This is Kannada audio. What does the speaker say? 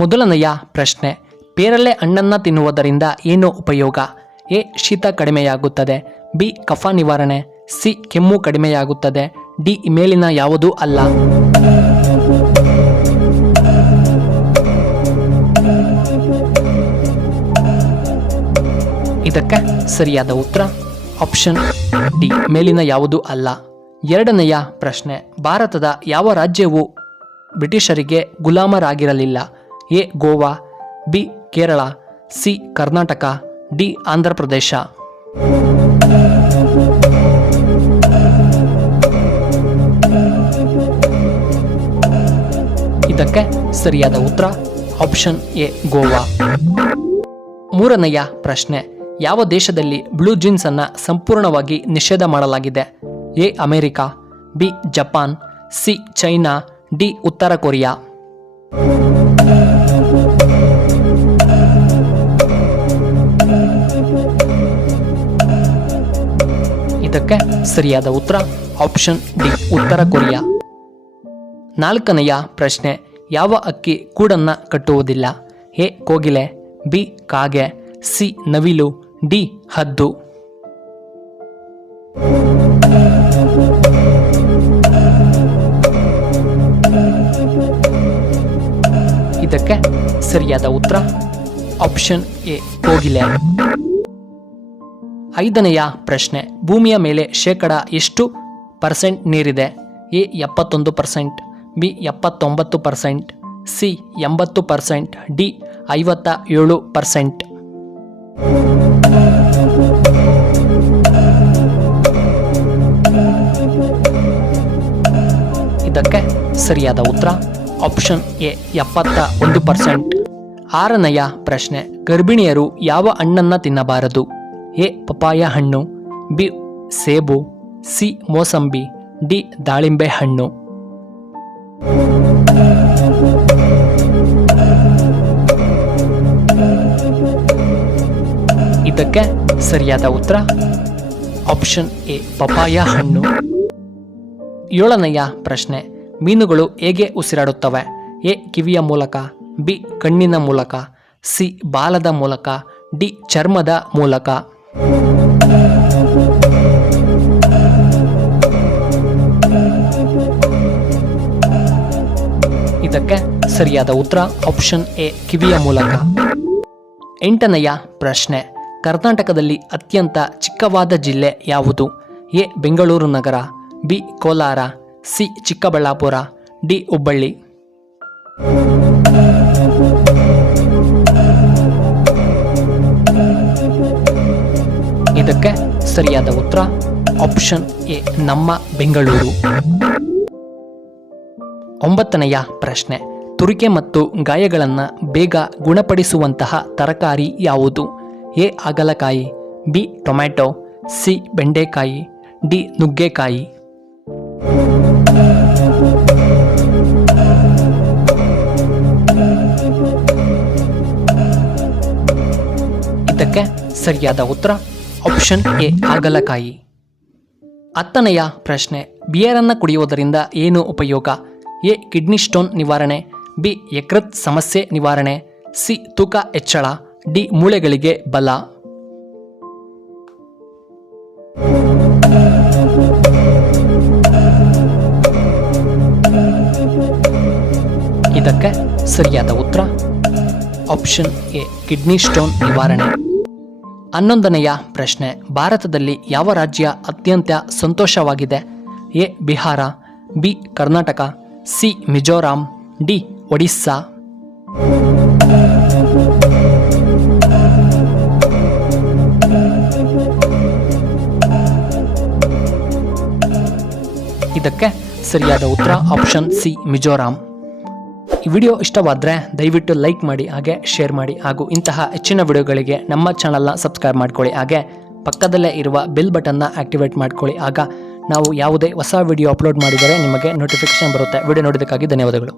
ಮೊದಲನೆಯ ಪ್ರಶ್ನೆ, ಪೇರಲೆ ಹಣ್ಣನ್ನು ತಿನ್ನುವುದರಿಂದ ಏನು ಉಪಯೋಗ? ಎ. ಶೀತ ಕಡಿಮೆಯಾಗುತ್ತದೆ. ಬಿ. ಕಫ ನಿವಾರಣೆ. ಸಿ. ಕೆಮ್ಮು ಕಡಿಮೆಯಾಗುತ್ತದೆ. ಡಿ. ಮೇಲಿನ ಯಾವುದೂ ಅಲ್ಲ. ಇದಕ್ಕೆ ಸರಿಯಾದ ಉತ್ತರ ಆಪ್ಷನ್ ಡಿ, ಮೇಲಿನ ಯಾವುದೂ ಅಲ್ಲ. ಎರಡನೆಯ ಪ್ರಶ್ನೆ, ಭಾರತದ ಯಾವ ರಾಜ್ಯವು ಬ್ರಿಟಿಷರಿಗೆ ಗುಲಾಮರಾಗಿರಲಿಲ್ಲ? A. Goa. B. Kerala. C. Karnataka. D. Andhra Pradesh. ಇದಕ್ಕೆ ಸರಿಯಾದ ಉತ್ತರ ಆಪ್ಷನ್ ಎ, ಗೋವಾ. ಮೂರನೆಯ ಪ್ರಶ್ನೆ, ಯಾವ ದೇಶದಲ್ಲಿ ಬ್ಲೂ ಜೀನ್ಸ್ ಅನ್ನು ಸಂಪೂರ್ಣವಾಗಿ ನಿಷೇಧ ಮಾಡಲಾಗಿದೆ? A. America. B. Japan. C. China. D. ಉತ್ತರ ಕೊರಿಯಾ. ಇದಕ್ಕೆ ಸರಿಯಾದ ಉತ್ತರ ಆಪ್ಷನ್ ಡಿ, ಉತ್ತರ ಕೊರಿಯಾ. ನಾಲ್ಕನೆಯ ಪ್ರಶ್ನೆ, ಯಾವ ಅಕ್ಕಿ ಕೂಡನ್ನು ಕಟ್ಟುವುದಿಲ್ಲ? ಎ. ಕೋಗಿಲೆ. ಬಿ. ಕಾಗೆ. ಸಿ. ನವಿಲು. ಡಿ. ಹದ್ದು. ಇದಕ್ಕೆ ಸರಿಯಾದ ಉತ್ತರ ಆಪ್ಷನ್ ಎ, ಕೋಗಿಲೆ. ಐದನೆಯ ಪ್ರಶ್ನೆ, ಭೂಮಿಯ ಮೇಲೆ ಶೇಕಡ ಎಷ್ಟು % ನೀರಿದೆ? ಎ. 71%. ಬಿ. 79%. ಸಿ. 80%. ಡಿ. 57%. ಇದಕ್ಕೆ ಸರಿಯಾದ ಉತ್ತರ ಆಪ್ಷನ್ ಎ, 71%. ಆರನೆಯ ಪ್ರಶ್ನೆ, ಗರ್ಭಿಣಿಯರು ಯಾವ ಹಣ್ಣನ್ನು ತಿನ್ನಬಾರದು? ಎ. ಪಪಾಯ ಹಣ್ಣು. ಬಿ. ಸೇಬು. ಸಿ. ಮೋಸಂಬಿ. ಡಿ. ದಾಳಿಂಬೆ ಹಣ್ಣು. ಇದಕ್ಕೆ ಸರಿಯಾದ ಉತ್ತರ ಆಪ್ಷನ್ ಎ, ಪಪಾಯ ಹಣ್ಣು. ಏಳನೆಯ ಪ್ರಶ್ನೆ, ಮೀನುಗಳು ಹೇಗೆ ಉಸಿರಾಡುತ್ತವೆ? ಎ. ಕಿವಿಯ ಮೂಲಕ. ಬಿ. ಕಣ್ಣಿನ ಮೂಲಕ. ಸಿ. ಬಾಲದ ಮೂಲಕ. ಡಿ. ಚರ್ಮದ ಮೂಲಕ. ಇದಕ್ಕೆ ಸರಿಯಾದ ಉತ್ತರ ಆಪ್ಷನ್ ಎ, ಕಿವಿಯ ಮೂಲಕ. ಎಂಟನೆಯ ಪ್ರಶ್ನೆ, ಕರ್ನಾಟಕದಲ್ಲಿ ಅತ್ಯಂತ ಚಿಕ್ಕವಾದ ಜಿಲ್ಲೆ ಯಾವುದು? ಎ. ಬೆಂಗಳೂರು ನಗರ. B. Kolar. C. Chikkaballapur. D. Hubballi. ಇದಕ್ಕೆ ಸರಿಯಾದ ಉತ್ತರ ಆಪ್ಷನ್ ಎ, ನಮ್ಮ ಬೆಂಗಳೂರು. ಒಂಬತ್ತನೆಯ ಪ್ರಶ್ನೆ, ತುರಿಕೆ ಮತ್ತು ಗಾಯಗಳನ್ನು ಬೇಗ ಗುಣಪಡಿಸುವಂತಹ ತರಕಾರಿ ಯಾವುದು? ಎ. ಹಾಗಲಕಾಯಿ. ಬಿ. ಟೊಮ್ಯಾಟೊ. ಸಿ. ಬೆಂಡೆಕಾಯಿ. ಡಿ. ನುಗ್ಗೆಕಾಯಿ. ಇದಕ್ಕೆ ಸರಿಯಾದ ಉತ್ತರ ಆಪ್ಷನ್ ಎ, ಹಾಗಲಕಾಯಿ. ಹತ್ತನೆಯ ಪ್ರಶ್ನೆ, ಬಿಯರನ್ನು ಕುಡಿಯುವುದರಿಂದ ಏನು ಉಪಯೋಗ? ಎ. ಕಿಡ್ನಿ ಸ್ಟೋನ್ ನಿವಾರಣೆ. ಬಿ. ಯಕೃತ್ ಸಮಸ್ಯೆ ನಿವಾರಣೆ. ಸಿ. ತೂಕ ಹೆಚ್ಚಳ. ಡಿ. ಮೂಳೆಗಳಿಗೆ ಬಲ. ಇದಕ್ಕೆ ಸರಿಯಾದ ಉತ್ತರ ಆಪ್ಷನ್ ಎ, ಕಿಡ್ನಿ ಸ್ಟೋನ್ ನಿವಾರಣೆ. 11ನೆಯ ಪ್ರಶ್ನೆ, ಭಾರತದಲ್ಲಿ ಯಾವ ರಾಜ್ಯ ಅತ್ಯಂತ ಸಂತೋಷವಾಗಿದೆ? A. Bihar. B. Karnataka. C. Mizoram. D. Odisha. ಇದಕ್ಕೆ ಸರಿಯಾದ ಉತ್ತರ ಆಪ್ಷನ್ ಸಿ, ಮಿಜೋರಾಂ. ಈ ವಿಡಿಯೋ ಇಷ್ಟವಾದರೆ ದಯವಿಟ್ಟು ಲೈಕ್ ಮಾಡಿ, ಹಾಗೆ ಶೇರ್ ಮಾಡಿ, ಹಾಗೂ ಇಂತಹ ಹೆಚ್ಚಿನ ವಿಡಿಯೋಗಳಿಗೆ ನಮ್ಮ ಚಾನಲ್ನ ಸಬ್ಸ್ಕ್ರೈಬ್ ಮಾಡ್ಕೊಳ್ಳಿ. ಹಾಗೆ ಪಕ್ಕದಲ್ಲೇ ಇರುವ ಬೆಲ್ ಬಟನ್ನ ಆಕ್ಟಿವೇಟ್ ಮಾಡ್ಕೊಳ್ಳಿ. ಆಗ ನಾವು ಯಾವುದೇ ಹೊಸ ವಿಡಿಯೋ ಅಪ್ಲೋಡ್ ಮಾಡಿದರೆ ನಿಮಗೆ ನೋಟಿಫಿಕೇಶನ್ ಬರುತ್ತೆ. ವಿಡಿಯೋ ನೋಡಿದ್ದಕ್ಕಾಗಿ ಧನ್ಯವಾದಗಳು.